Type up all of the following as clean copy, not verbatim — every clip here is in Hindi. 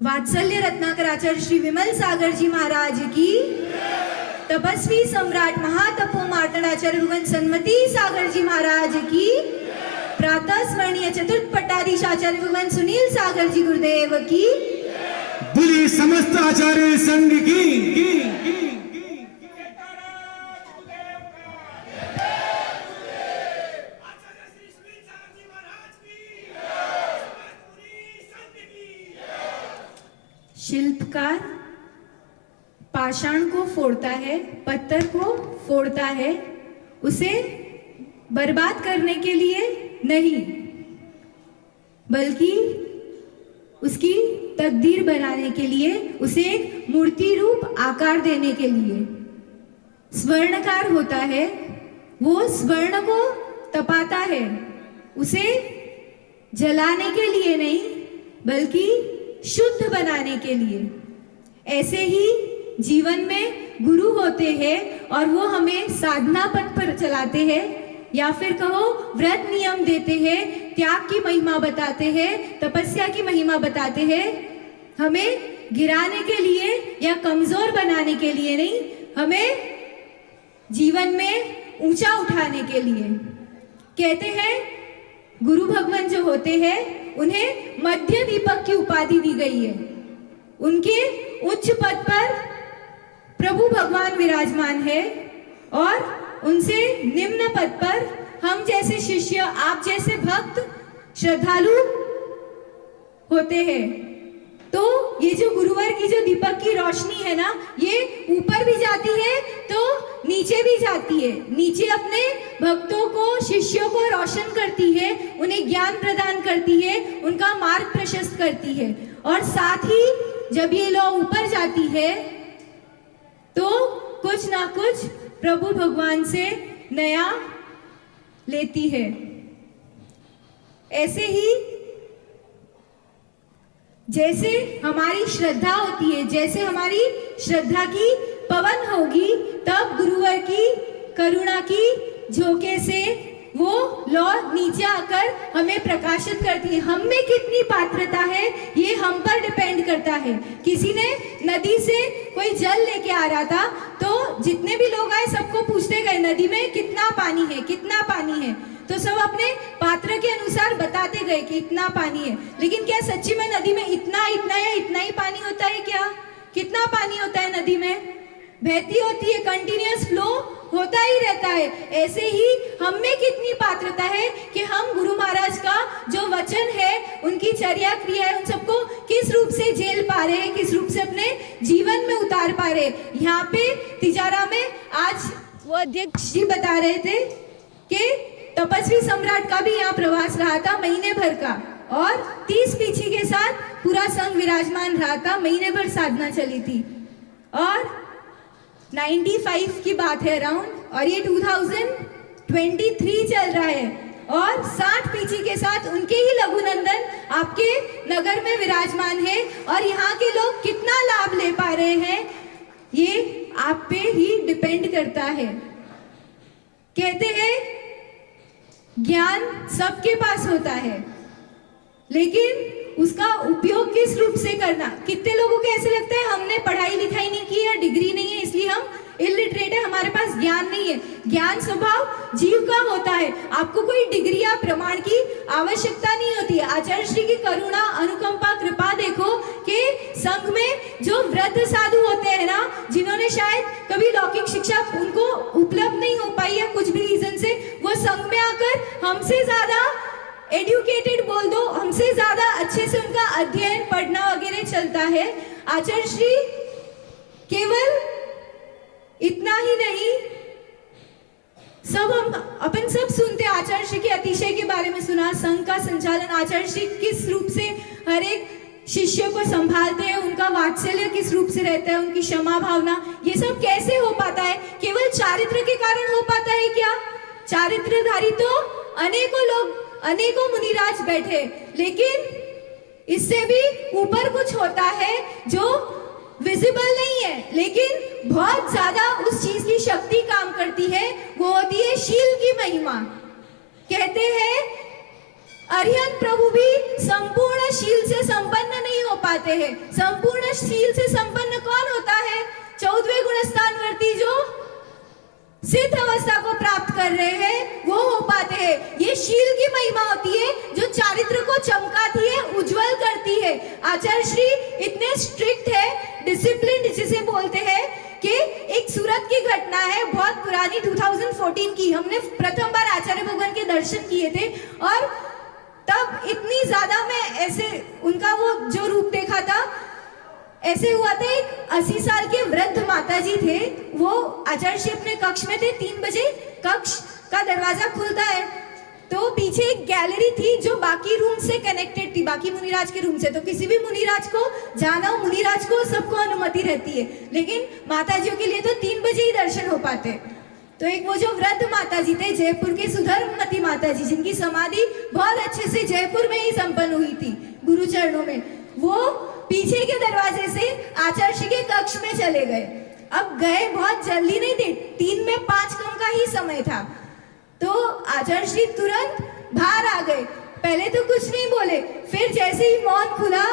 वात्सल्य रत्नाकर आचार्य श्री विमल सागर जी महाराज की, तपस्वी सम्राट महातपो मार्तंडाचार्य भगवान सन्मति सागर जी महाराज की, प्रातः स्मरणीय चतुर्थ पट्टाधीश आचार्य भगवान सुनील सागर जी गुरुदेव की, बोली समस्त आचार्य संघ की। शिल्पकार पाषाण को फोड़ता है, पत्थर को फोड़ता है, उसे बर्बाद करने के लिए नहीं, बल्कि उसकी तकदीर बनाने के लिए, उसे एक मूर्ति रूप आकार देने के लिए। स्वर्णकार होता है, वो स्वर्ण को तपाता है, उसे जलाने के लिए नहीं, बल्कि शुद्ध बनाने के लिए। ऐसे ही जीवन में गुरु होते हैं और वो हमें साधना पथ पर चलाते हैं, या फिर कहो व्रत नियम देते हैं, त्याग की महिमा बताते हैं, तपस्या की महिमा बताते हैं, हमें गिराने के लिए या कमजोर बनाने के लिए नहीं, हमें जीवन में ऊंचा उठाने के लिए। कहते हैं गुरु भगवान जो होते हैं उन्हें मध्य दीपक की उपाधि दी गई है। उनके उच्च पद पर प्रभु भगवान विराजमान है और उनसे निम्न पद पर हम जैसे शिष्य, आप जैसे भक्त, श्रद्धालु होते हैं। तो ये जो गुरुवर की जो दीपक की रोशनी है ना, ये ऊपर भी जाती है तो नीचे भी जाती है। नीचे अपने भक्तों को, शिष्यों को रोशन करती है, उन्हें ज्ञान प्रदान करती है, उनका मार्ग प्रशस्त करती है, और साथ ही जब ये लौ ऊपर जाती है तो कुछ ना कुछ प्रभु भगवान से नया लेती है। ऐसे ही जैसे हमारी श्रद्धा होती है, जैसे हमारी श्रद्धा की पवन होगी, तब गुरुवर की करुणा की झोंके से वो लौ नीचे आकर हमें प्रकाशित करती है। हम में कितनी पात्रता है ये हम पर डिपेंड करता है। किसी ने नदी से कोई जल लेके आ रहा था, तो जितने भी लोग आए सबको पूछते गए नदी में कितना पानी है, कितना पानी है, तो सब अपने पात्र के अनुसार बताते गए कि इतना पानी है। लेकिन क्या सच्ची में नदी में इतना या इतना ही पानी होता है क्या? कितना पानी होता है नदी में? बहती होती है, कंटिन्यूअस फ्लो होता ही रहता है। ऐसे ही हम में कितनी पात्रता है कि हम गुरु महाराज का जो वचन है, उनकी चर्या क्रिया है, उन सबको किस रूप से झेल पा रहे हैं, किस रूप से अपने जीवन में उतार पा रहे हैं। यहाँ पे तिजारा में आज वो अध्यक्ष जी बता रहे थे कि तपस्वी सम्राट का भी यहाँ प्रवास रहा था महीने भर का, और 30 पीछी के साथ पूरा संघ विराजमान रहा था, महीने भर साधना चली थी। और 95 की बात है अराउंड, और ये 2023 चल रहा है, और 60 पीछी के साथ उनके ही लघुनंदन आपके नगर में विराजमान है। और यहाँ के लोग कितना लाभ ले पा रहे हैं ये आप पे ही डिपेंड करता है। कहते हैं ज्ञान सबके पास होता है, लेकिन उसका उपयोग किस रूप से करना। कितने लोगों को ऐसे लगता है हमने पढ़ाई लिखाई नहीं की है, डिग्री नहीं है, इसलिए हम इलिटरेट है, हमारे पास ज्ञान नहीं है। ज्ञान स्वभाव जीव का होता है, आपको कोई डिग्री या प्रमाण की आवश्यकता नहीं होती है। आचार्य श्री की करुणा, अनुकंपा, कृपा देखो कि संघ में जो वृद्ध साधु होते हैं ना, जिन्होंने शायद कभी लौकिक शिक्षा उनको उपलब्ध नहीं हो पाई है कुछ भी रीजन से, वो संघ में आकर हमसे ज्यादा एडुकेटेड बोल दो, हमसे ज्यादा अच्छे से उनका अध्ययन, पढ़ना वगैरह चलता है। आचार्य श्री केवल इतना ही नहीं, सब अपन सब सुनते, आचार्य श्री के अतिशय के बारे में सुना, संघ का संचालन आचार्य श्री किस रूप से हर एक शिष्य को संभालते हैं, उनका वात्सल्य किस रूप से रहता है, उनकी क्षमा भावना, ये सब कैसे हो पाता है? केवल चारित्र के कारण हो पाता है क्या? चारित्रधारी तो अनेकों लोग, अनेकों मुनिराज बैठे, लेकिन इससे भी ऊपर कुछ होता है जो विजिबल नहीं है, लेकिन बहुत ज्यादा उस चीज की शक्ति काम करती है, वो होती है शील की महिमा। कहते हैं अरिहंत प्रभु भी संपूर्ण शील से संपन्न नहीं हो पाते हैं। संपूर्ण शील से संपन्न कौन होता है? 14वें गुणस्थानवर्ती जो सिद्ध अवस्था को प्राप्त कर रहे हैं वो हो पाते हैं। ये शील की महिमा होती है जो चारित्र को चमकाती है, उज्जवल करती है। आचार्य श्री इतने स्ट्रिक्ट है, डिसिप्लिन जिसे बोलते हैं, कि एक सूरत की घटना है बहुत पुरानी 2014 की। हमने प्रथम बार आचार्य भगवान के दर्शन किए थे और तब इतनी ज्यादा मैं ऐसे उनका वो जो रूप देखा था, ऐसे हुआ था। एक 80 साल के वृद्ध माताजी थे, वो आचार्य श्री अपने कक्ष में थे। 3 बजे कक्ष का दरवाजा खुलता है तो पीछे एक गैलरी थी जो बाकी रूम से कनेक्टेड थी, बाकी मुनिराज के रूम से। तो किसी भी मुनिराज को जाना हो, मुनिराज को सबको अनुमति रहती है, लेकिन माताजियों के लिए तो 3 बजे ही दर्शन हो पाते। तो एक वो जो वृद्ध माताजी थे, जयपुर के सुधर्मवती माताजी, जिनकी समाधि बहुत अच्छे से जयपुर में ही संपन्न हुई थी गुरु चरणों में, वो पीछे के दरवाजे से आचार्य श्री के कक्ष में चले गए। अब गए बहुत जल्दी नहीं थे, 3 में 5 कम का ही समय था। तो आचार्य श्री तुरंत बाहर आ गए। पहले तो कुछ नहीं बोले, फिर जैसे ही मौन खुला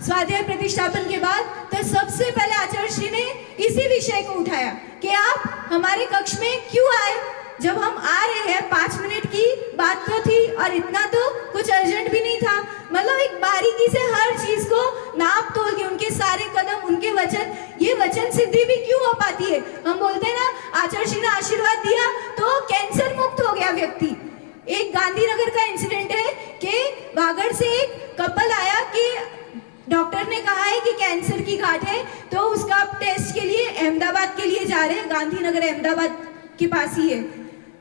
स्वाध्याय प्रतिष्ठापन के बाद, तो सबसे पहले आचार्य श्री ने इसी विषय को उठाया कि आप हमारे कक्ष में क्यों आए? जब हम आ रहे हैं, 5 मिनट की बात तो थी और इतना तो कुछ अर्जेंट भी नहीं था। मतलब एक बारीकी से हर चीज को नाप तोल के, उनके सारे कदम, उनके वचन, ये वचन सिद्धि भी क्यों हो पाती है? हम बोलते हैं ना, आचार्य श्री ने आशीर्वाद दिया तो कैंसर मुक्त हो गया व्यक्ति। एक गांधीनगर का इंसिडेंट है कि वागड़ से एक कपल आया कि डॉक्टर ने कहा है कि कैंसर की गांठ है, तो उसका टेस्ट के लिए अहमदाबाद के लिए जा रहे हैं। गांधीनगर अहमदाबाद के पास ही है।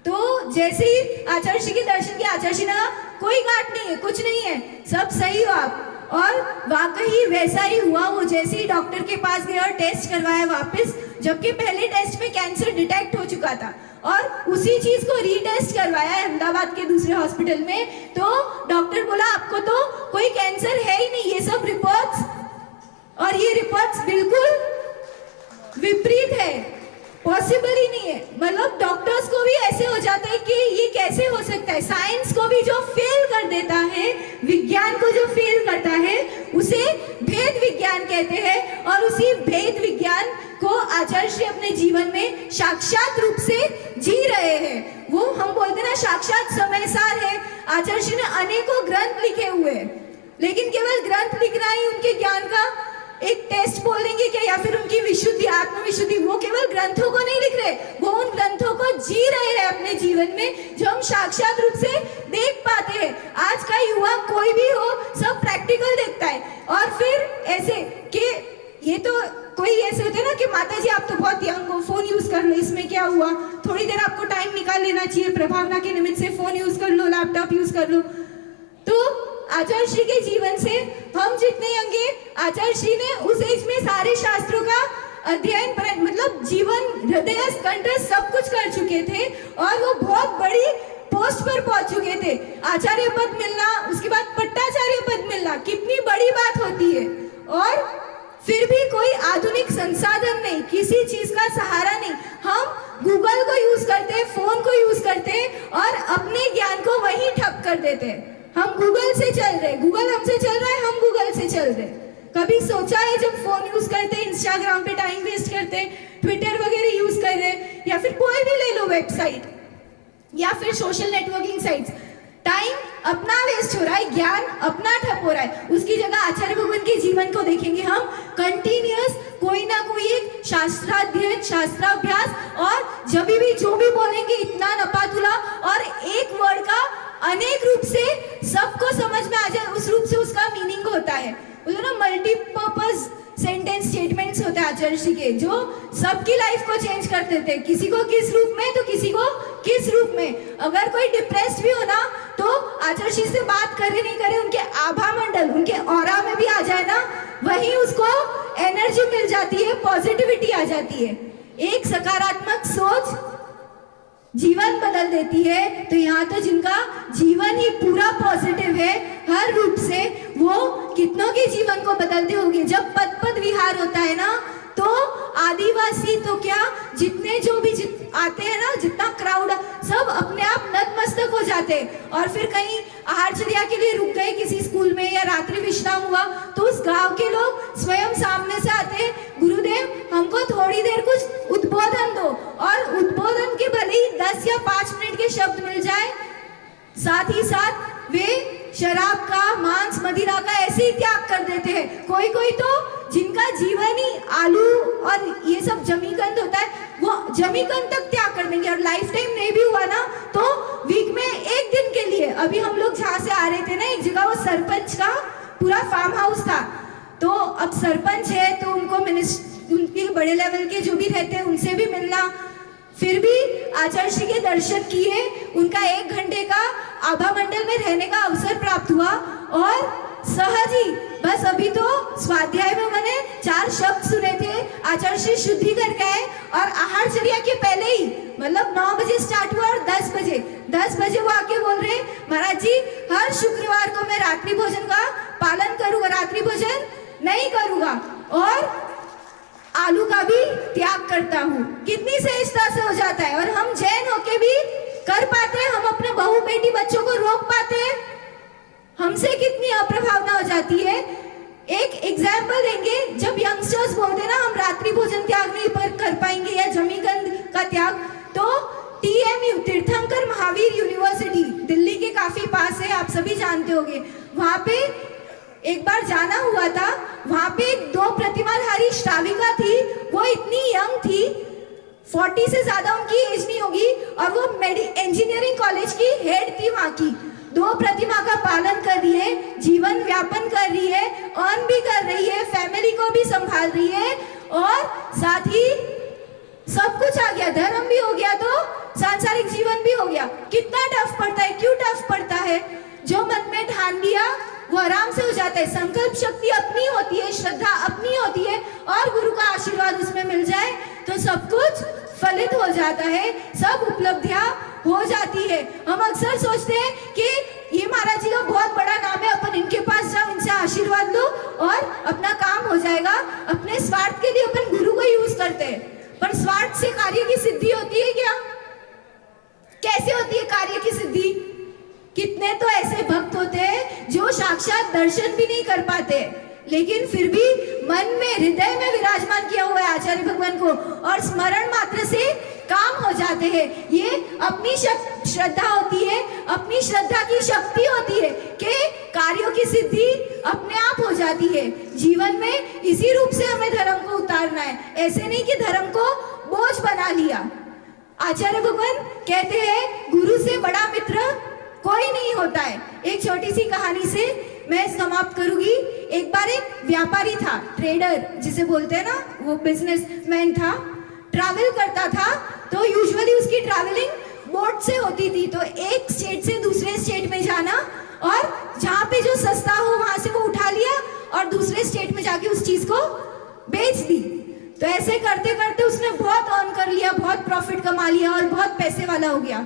तो जैसे ही आचार्य श्री के दर्शन किया, आचार्य श्री ने कहा कोई गांठ नहीं है, कुछ नहीं है, सब सही हो आप। और वाकई वैसा ही हुआ। वो जैसे ही डॉक्टर के पास गए और टेस्ट करवाया वापस, जबकि पहले टेस्ट में कैंसर डिटेक्ट हो चुका था, और उसी चीज को रीटेस्ट करवाया अहमदाबाद के दूसरे हॉस्पिटल में, तो डॉक्टर बोला आपको तो कोई कैंसर है ही नहीं, ये सब रिपोर्ट्स, और ये रिपोर्ट्स बिल्कुल विपरीत है, पॉसिबल ही नहीं है। मतलब डॉक्टर्स को भी ऐसे हो जाता है कि ये कैसे हो सकता है। साइंस को भी जो फेल कर देता है, विज्ञान को जो फेल करता है, उसे भेद विज्ञान कहते हैं। और उसी भेद विज्ञान को आचार्य श्री अपने जीवन में साक्षात रूप से जी रहे हैं। वो हम बोलते हैं ना, साक्षात समयसार है। आचार्य श्री ने अनेकों ग्रंथ लिखे हुए हैं, लेकिन केवल ग्रंथ लिखना ही उनके ज्ञान का एक टेस्ट बोलेंगे क्या, या फिर उनकी विशुद्धि, आत्मविशुद्धि, वो केवल ग्रंथों को नहीं लिख रहे, वो उन ग्रंथों को जी रहे हैं अपने जीवन में, जो हम साक्षात रूप से देख पाते हैं। आज का युवा कोई भी हो, सब प्रैक्टिकल देखता है। और फिर ऐसे कि ये तो कोई ऐसे होते हैं ना कि माता जी आप तो बहुत यंग हो, फोन यूज कर लो, इसमें क्या हुआ, थोड़ी देर आपको टाइम निकाल लेना चाहिए, प्रभावना के निमित्त से फोन यूज कर लो, लैपटॉप यूज कर लो। तो आचार्य श्री के जीवन से हम जितने यंगे, आचार्य श्री ने उस एज में सारे शास्त्रों का अध्ययन, मतलब जीवन, हृदय, कंठस्थ सब कुछ कर चुके थे, और वो बहुत बड़ी पोस्ट पर पहुंच चुके थे। आचार्य पद मिलना, उसके बाद पट्टाचार्य पद मिलना कितनी बड़ी बात होती है। और फिर भी कोई आधुनिक संसाधन नहीं, किसी चीज का सहारा नहीं, हम गूगल को यूज करते हैं, फोन को यूज करते हैं, और अपने ज्ञान को वहीं ठप कर देते हैं। हम गूगल से चल रहे, गूगल हमसे चल रहा है, हम गूगल से चल रहे। कभी सोचा है जब फोन यूज करते हैं, इंस्टाग्राम पे टाइम वेस्ट करते हैं, ट्विटर वगैरह यूज कर रहे हैं, या फिर कोई भी ले लो वेबसाइट या फिर सोशल नेटवर्किंग साइट्स, टाइम अपना वेस्ट हो रहा है, ज्ञान अपना ठप हो रहा है। उसकी जगह आचार्य भगवान के जीवन को देखेंगे हम, कंटिन्यूअस कोई ना कोई एक शास्त्राध्ययन, शास्त्राभ्यास, और जब भी जो भी बोलेंगे इतना नपातुला, और एक वर्ड का अनेक रूप से सबको समझ में आ जाए, उस रूप से उसका मीनिंग होता है। बोलो ना, मल्टीपर्पज सेंटेंस स्टेटमेंट्स होते हैं आचार्य श्री के, जो सबकी लाइफ को चेंज कर देते हैं, किसी को किस रूप में तो किसी को किस रूप में। अगर कोई डिप्रेस्ड भी हो ना, तो आचार्य श्री से बात करे नहीं करे, उनके आभा मंडल, उनके ऑरा में भी आ जाए ना, वहीं उसको एनर्जी मिल जाती है, पॉजिटिविटी आ जाती है। एक सकारात्मक सोच जीवन बदल देती है। तो यहाँ तो जिनका जीवन ही पूरा पॉजिटिव है हर रूप से, वो कितनों के जीवन को बदलते होंगे। जब पद पद विहार होता है ना, तो आदिवासी तो क्या, जितने जो भी आते हैं ना, जितना क्राउड, सब अपने आप नतमस्तक हो जाते हैं। और फिर कहीं आहारचर्या के लिए रुक गए किसी स्कूल में या रात्रि विश्राम हुआ, तो उस गांव के लोग स्वयं सामने से आते हैं, गुरुदेव हमको थोड़ी देर कुछ उद्बोधन दो। और उद्बोधन के भले ही 10 या 5 मिनट के शब्द मिल जाए, साथ ही साथ वे शराब का, मांस मदिरा का ऐसे ही त्याग कर देते हैं। कोई कोई तो जिनका जीवन ही आलू और ये सब जमीकंद होता है, वो जमीकंद तक त्याग कर देंगे। और लाइफ टाइम नहीं भी हुआ ना, तो वीक में एक दिन के लिए, अभी हम लोग जहाँ से आ रहे थे ना, एक जगह वो सरपंच का पूरा फार्म हाउस था, तो अब सरपंच है तो उनको उनके बड़े लेवल के जो भी रहते हैं उनसे भी मिलना, फिर भी आचार्य श्री के दर्शन किए, उनका 1 घंटे का आभा मंडल में रहने का अवसर प्राप्त हुआ। और सहज ही बस अभी तो स्वाध्याय में मैंने 4 शब्द सुने थे, आचार्य श्री शुद्धि करके आए, और आहारचर्या के पहले ही मतलब 9 बजे स्टार्ट हुआ और 10 बजे वो आके बोल रहे, महाराज जी हर शुक्रवार को मैं रात्रि भोजन का पालन करूंगा, रात्रि भोजन नहीं करूंगा और आलू का भी त्याग करता हूँ। कितनी सहजता से हो जाता है। और हम जैन होके भी कर पाते हैं, हम अपने बहू बेटी बच्चों को रोक पाते हैं, हमसे कितनी अप्रभावना हो जाती है। एक एग्जाम्पल देंगे, जब यंगस्टर्स बोलते ना हम रात्रि भोजन त्याग नहीं पर कर पाएंगे या जमीकंद का त्याग, तो TMU तीर्थंकर महावीर यूनिवर्सिटी दिल्ली के काफी पास है, आप सभी जानते होंगे, वहां पे एक बार जाना हुआ था। वहां पे 2 प्रतिमाधारी श्राविका थी, वो इतनी यंग थी, 40 से ज्यादा उनकी एज नहीं होगी, और वो इंजीनियरिंग कॉलेज की हेड थी वहां की। 2 प्रतिमा का पालन कर रही है, जीवन व्यापन कर रही है, अर्न भी कर रही है, फैमिली को भी संभाल रही है, और साथ ही सब कुछ आ गया, धर्म भी हो गया तो सांसारिक जीवन भी हो गया। कितना टफ पड़ता है, क्यों टफ पड़ता है? जो मन में ठान लिया वो आराम से हो जाता है। संकल्प शक्ति अपनी होती है, श्रद्धा अपनी होती है, और गुरु का आशीर्वाद उसमें मिल जाए तो सब कुछ फलित हो जाता है, सब उपलब्धियां हो जाती है। हम अक्सर सोचते हैं कि ये महाराज जी का बहुत बड़ा नाम है, अपन इनके पास जाओ, इनसे आशीर्वाद लो और अपना काम हो जाएगा। अपने स्वार्थ के लिए अपन गुरु को यूज करते हैं, पर स्वार्थ से कार्य की सिद्धि होती है क्या? कैसे होती है कार्य की सिद्धि? कितने तो ऐसे भक्त होते हैं जो साक्षात दर्शन भी नहीं कर पाते, लेकिन फिर भी मन में, हृदय में विराजमान किया हुआ है आचार्य भगवान को, और स्मरण मात्र से काम हो जाते हैं। ये अपनी श्रद्धा होती है, अपनी श्रद्धा की शक्ति होती है कि कार्यों की सिद्धि अपने आप हो जाती है। जीवन में इसी रूप से हमें धर्म को उतारना है, ऐसे नहीं कि धर्म को बोझ बना लिया। आचार्य भगवान कहते हैं गुरु से बड़ा मित्र कोई नहीं होता है। एक छोटी सी कहानी से मैं समाप्त करूंगी। एक बार एक व्यापारी था, ट्रेडर जिसे बोलते हैं ना, वो बिजनेसमैन था, ट्रैवल करता था, तो यूजुअली उसकी ट्रैवलिंग बोट से होती थी। तो एक स्टेट से दूसरे स्टेट में जाना, और जहाँ पे जो सस्ता हो वहां से वो उठा लिया और दूसरे स्टेट में जाके उस चीज को बेच दी। तो ऐसे करते करते उसने बहुत अर्न कर लिया, बहुत प्रॉफिट कमा लिया और बहुत पैसे वाला हो गया।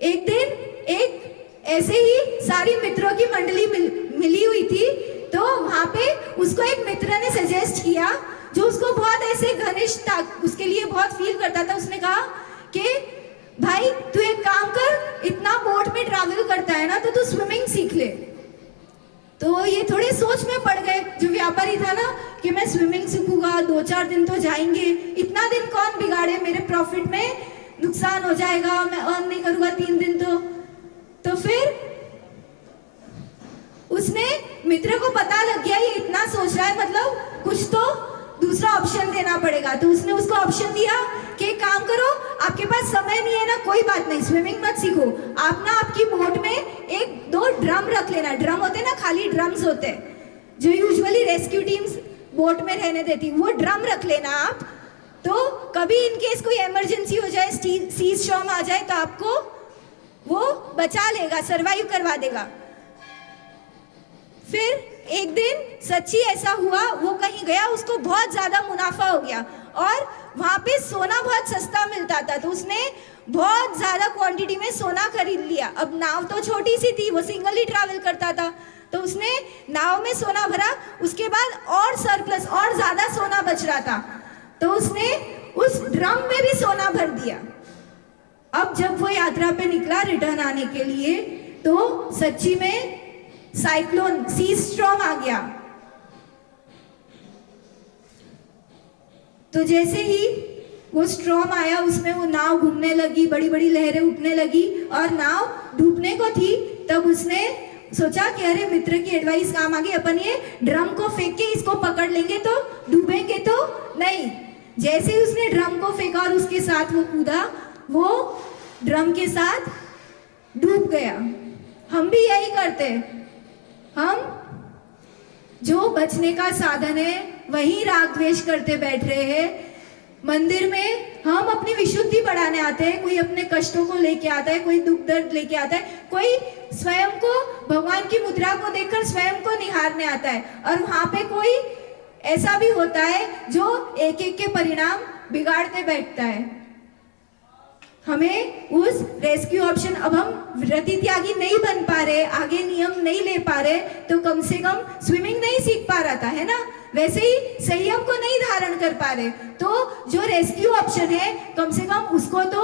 एक दिन एक ऐसे ही सारी मित्रों की मंडली मिली हुई थी, तो वहां पे उसको एक मित्र ने सजेस्ट किया जो उसको बहुत ऐसे घनिष्ठ था, उसके लिए बहुत फील करता था। उसने कहा कि भाई तू एक काम कर, इतना बोट में ट्रैवल करता है ना, तो तू स्विमिंग सीख ले। तो ये थोड़े सोच में पड़ गए जो व्यापारी था ना, कि मैं स्विमिंग सीखूंगा, 2-4 दिन तो जाएंगे, इतना दिन कौन बिगाड़े, मेरे प्रॉफिट में नुकसान हो जाएगा, मैं अर्न नहीं करूंगा 3 दिन तो फिर उसने, मित्र को पता लग गया ये इतना सोच रहा है, मतलब कुछ तो दूसरा ऑप्शन देना पड़ेगा। तो उसने उसको ऑप्शन दिया कि काम करो, आपके पास समय नहीं है ना, कोई बात नहीं, स्विमिंग मत सीखो, आप ना आपकी बोट में 1-2 ड्रम रख लेना। ड्रम होते ना, खाली ड्रम्स होते जो यूजुअली रेस्क्यू टीम्स बोट में रहने देती, वो ड्रम रख लेना आप, तो कभी इनकेस कोई इमरजेंसी हो जाए, सीज स्टॉर्म आ जाए, तो आपको वो बचा लेगा, सरवाइव करवा देगा। फिर एक दिन सच्ची ऐसा हुआ, वो कहीं गया, उसको बहुत ज्यादा मुनाफा हो गया, और वहां पे सोना बहुत सस्ता मिलता था, तो उसने बहुत ज्यादा क्वांटिटी में सोना खरीद लिया। अब नाव तो छोटी सी थी, वो सिंगल ही ट्रैवल करता था, तो उसने नाव में सोना भरा, उसके बाद और सरप्लस और ज्यादा सोना बच रहा था, तो उसने उस ड्रम में भी सोना भर दिया। अब जब वो यात्रा पे निकला रिटर्न आने के लिए, तो सच्ची में साइक्लोन सी स्टॉर्म आ गया। तो जैसे ही वो स्ट्रॉम आया, उसमें वो नाव घूमने लगी, बड़ी बड़ी लहरें उठने लगी और नाव डूबने को थी। तब उसने सोचा कि अरे मित्र की एडवाइस काम आ गई, अपन ये ड्रम को फेंक के इसको पकड़ लेंगे तो डूबेंगे तो नहीं। जैसे ही उसने ड्रम को फेंका और उसके साथ वो कूदा, वो ड्रम के साथ डूब गया। हम भी यही करते हैं, हम जो बचने का साधन है वही राग द्वेष करते बैठ रहे हैं। मंदिर में हम अपनी विशुद्धि बढ़ाने आते हैं, कोई अपने कष्टों को लेके आता है, कोई दुख दर्द लेके आता है, कोई स्वयं को भगवान की मुद्रा को देखकर स्वयं को निहारने आता है, और वहां पे कोई ऐसा भी होता है जो एक एक के परिणाम बिगाड़ते बैठता है। हमें उस रेस्क्यू ऑप्शन, अब हम व्रति त्यागी नहीं बन पा रहे, आगे नियम नहीं ले पा रहे, तो कम से कम स्विमिंग नहीं सीख पा रहा था, है ना, वैसे ही संयम को नहीं धारण कर पा रहे, तो जो रेस्क्यू ऑप्शन है कम से कम उसको तो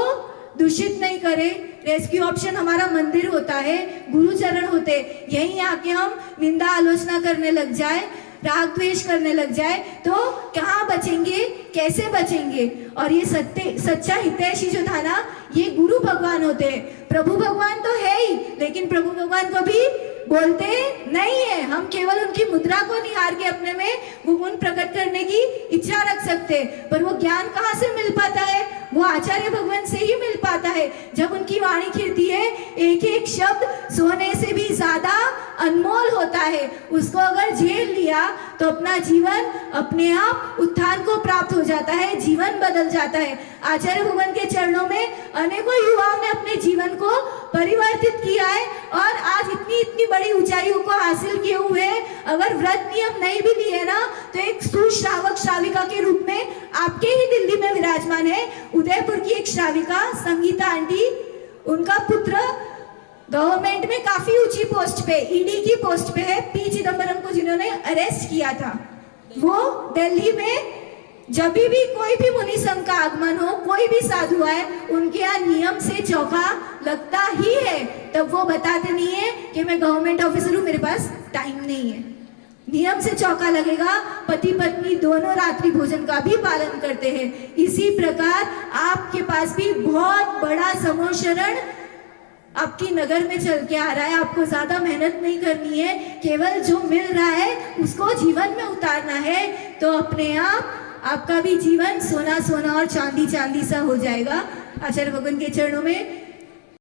दूषित नहीं करे। रेस्क्यू ऑप्शन हमारा मंदिर होता है, गुरु चरण होते, यहीं आके हम निंदा आलोचना करने लग जाए, राग द्वेष करने लग जाए, तो कहाँ बचेंगे, कैसे बचेंगे। और ये सच्चा हितैषी जो था ना, ये गुरु भगवान होते हैं। प्रभु भगवान तो है ही, लेकिन प्रभु भगवान को भी बोलते नहीं है। हम केवल उनकी मुद्रा को निहार के अपने में वो गुण प्रकट करने की इच्छा रख सकते, पर वो ज्ञान कहाँ से मिल पाता है, वो आचार्य भगवान से ही मिल पाता है। जब उनकी वाणी खिलती है, एक एक शब्द सोने से भी ज्यादा अनमोल होता है, उसको अगर झेल लिया तो अपना जीवन अपने आप उत्थान को प्राप्त हो जाता है, जीवन बदल जाता है। आचार्य भगवान के चरणों में अनेकों युवाओं ने अपने जीवन को परिवर्तित किया है और आज इतनी इतनी बड़ी ऊंचाइयों को हासिल किए हुए। अगर व्रत नियम नहीं भी लिए ना, तो एक सुश्रावक श्राविका के रूप में आपके ही दिल्ली में विराजमान है। उदयपुर की एक श्राविका संगीता आंटी, उनका पुत्र गवर्नमेंट में काफी ऊंची पोस्ट पे, ईडी की पोस्ट पे है, पी चिदम्बरम को जिन्होंने अरेस्ट किया था। वो दिल्ली में जब भी कोई भी मुनि संघ का आगमन हो, कोई भी साधु आए, उनके यहाँ नियम से चौका लगता ही है। तब वो बताते नहीं है कि मैं गवर्नमेंट ऑफिसर हूँ, मेरे पास टाइम नहीं है। नियम से चौका लगेगा। पति पत्नी दोनों रात्रि भोजन का भी पालन करते हैं। इसी प्रकार आपके पास भी बहुत बड़ा समूह शरण आपकी नगर में चल के आ रहा है। आपको ज्यादा मेहनत नहीं करनी है, केवल जो मिल रहा है उसको जीवन में उतारना है, तो अपने आप आपका भी जीवन सोना सोना और चांदी चांदी सा हो जाएगा। आचार्य भगवान के चरणों में